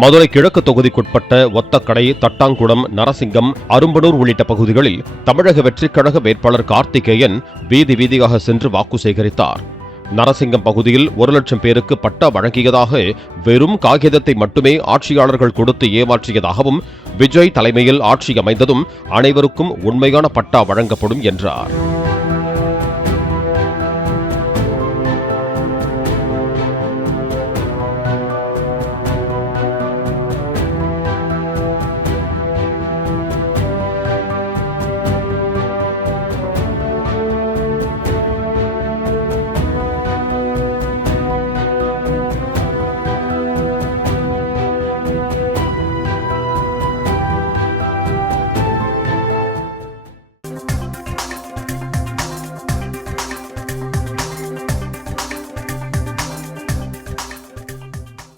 மதுரை கிழக்கு தொகுதிக்குட்பட்ட ஒத்தக்கடை, தட்டாங்குளம், நரசிங்கம், அரும்பனூர் உள்ளிட்ட பகுதிகளில் தமிழக வெற்றிக் கழக வேட்பாளர் கார்த்திகேயன் வீதி வீதியாக சென்று வாக்கு சேகரித்தார். நரசிங்கம் பகுதியில் 1,00,000 பேருக்கு பட்டா வழங்கியதாக வெறும் காகிதத்தை மட்டுமே ஆட்சியாளர்கள் கொடுத்து ஏமாற்றியதாகவும், விஜய் தலைமையில் ஆட்சி அமைந்ததும் அனைவருக்கும் உண்மையான பட்டா வழங்கப்படும் என்றார்.